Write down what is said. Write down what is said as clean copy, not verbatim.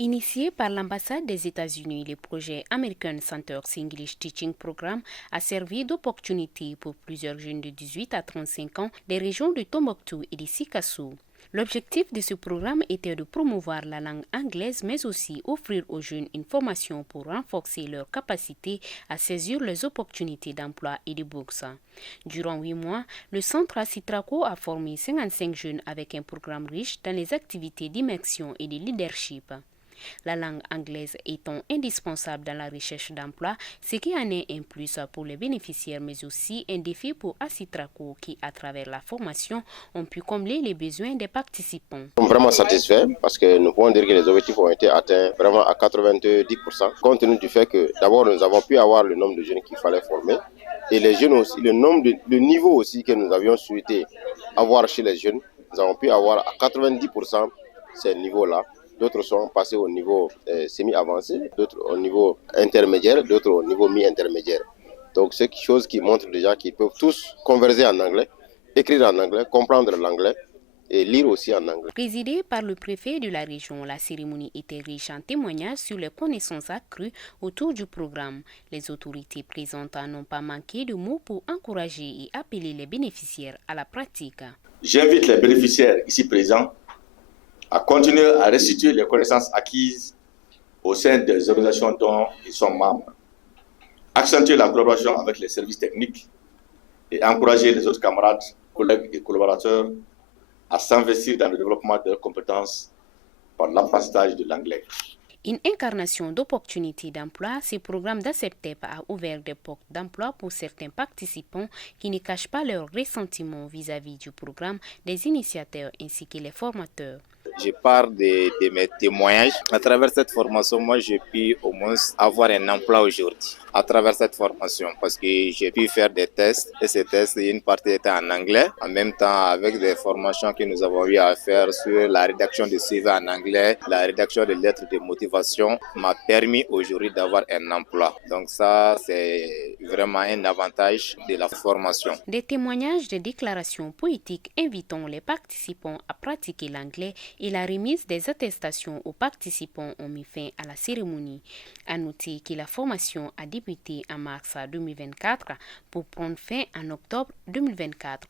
Initié par l'ambassade des États-Unis, le projet American Center English Teaching Program a servi d'opportunité pour plusieurs jeunes de 18 à 35 ans des régions de Tombouctou et de Sikassou. L'objectif de ce programme était de promouvoir la langue anglaise, mais aussi offrir aux jeunes une formation pour renforcer leur capacité à saisir les opportunités d'emploi et de bourse. Durant 8 mois, le centre Citraco a formé 55 jeunes avec un programme riche dans les activités d'immersion et de leadership. La langue anglaise étant indispensable dans la recherche d'emploi, ce qui en est un plus pour les bénéficiaires, mais aussi un défi pour Citraco qui, à travers la formation, ont pu combler les besoins des participants. Nous sommes vraiment satisfaits parce que nous pouvons dire que les objectifs ont été atteints vraiment à 90%, compte tenu du fait que d'abord nous avons pu avoir le nombre de jeunes qu'il fallait former et les jeunes aussi, le niveau aussi que nous avions souhaité avoir chez les jeunes, nous avons pu avoir à 90% ces niveaux-là. D'autres sont passés au niveau semi-avancé, d'autres au niveau intermédiaire, d'autres au niveau mi-intermédiaire. Donc c'est quelque chose qui montre déjà qu'ils peuvent tous converser en anglais, écrire en anglais, comprendre l'anglais et lire aussi en anglais. Présidée par le préfet de la région, la cérémonie était riche en témoignages sur les connaissances accrues autour du programme. Les autorités présentes n'ont pas manqué de mots pour encourager et appeler les bénéficiaires à la pratique. J'invite les bénéficiaires ici présents à continuer à restituer les connaissances acquises au sein des organisations dont ils sont membres, accentuer la collaboration avec les services techniques et encourager les autres camarades, collègues et collaborateurs à s'investir dans le développement de leurs compétences par l'apprentissage de l'anglais. Une incarnation d'opportunités d'emploi, ce programme d'ACEPTEP a ouvert des portes d'emploi pour certains participants qui ne cachent pas leur ressentiment vis-à-vis du programme, des initiateurs ainsi que les formateurs. Je pars de mes témoignages. À travers cette formation, moi, j'ai pu au moins avoir un emploi aujourd'hui. À travers cette formation, parce que j'ai pu faire des tests et ces tests, une partie était en anglais, en même temps avec des formations que nous avons eu à faire sur la rédaction de CV en anglais, la rédaction de lettres de motivation m'a permis aujourd'hui d'avoir un emploi. Donc ça, c'est vraiment un avantage de la formation. Des témoignages de déclarations poétiques invitant les participants à pratiquer l'anglais et la remise des attestations aux participants ont mis fin à la cérémonie. À noter que la formation a débuté en mars 2024 pour prendre fin en octobre 2024.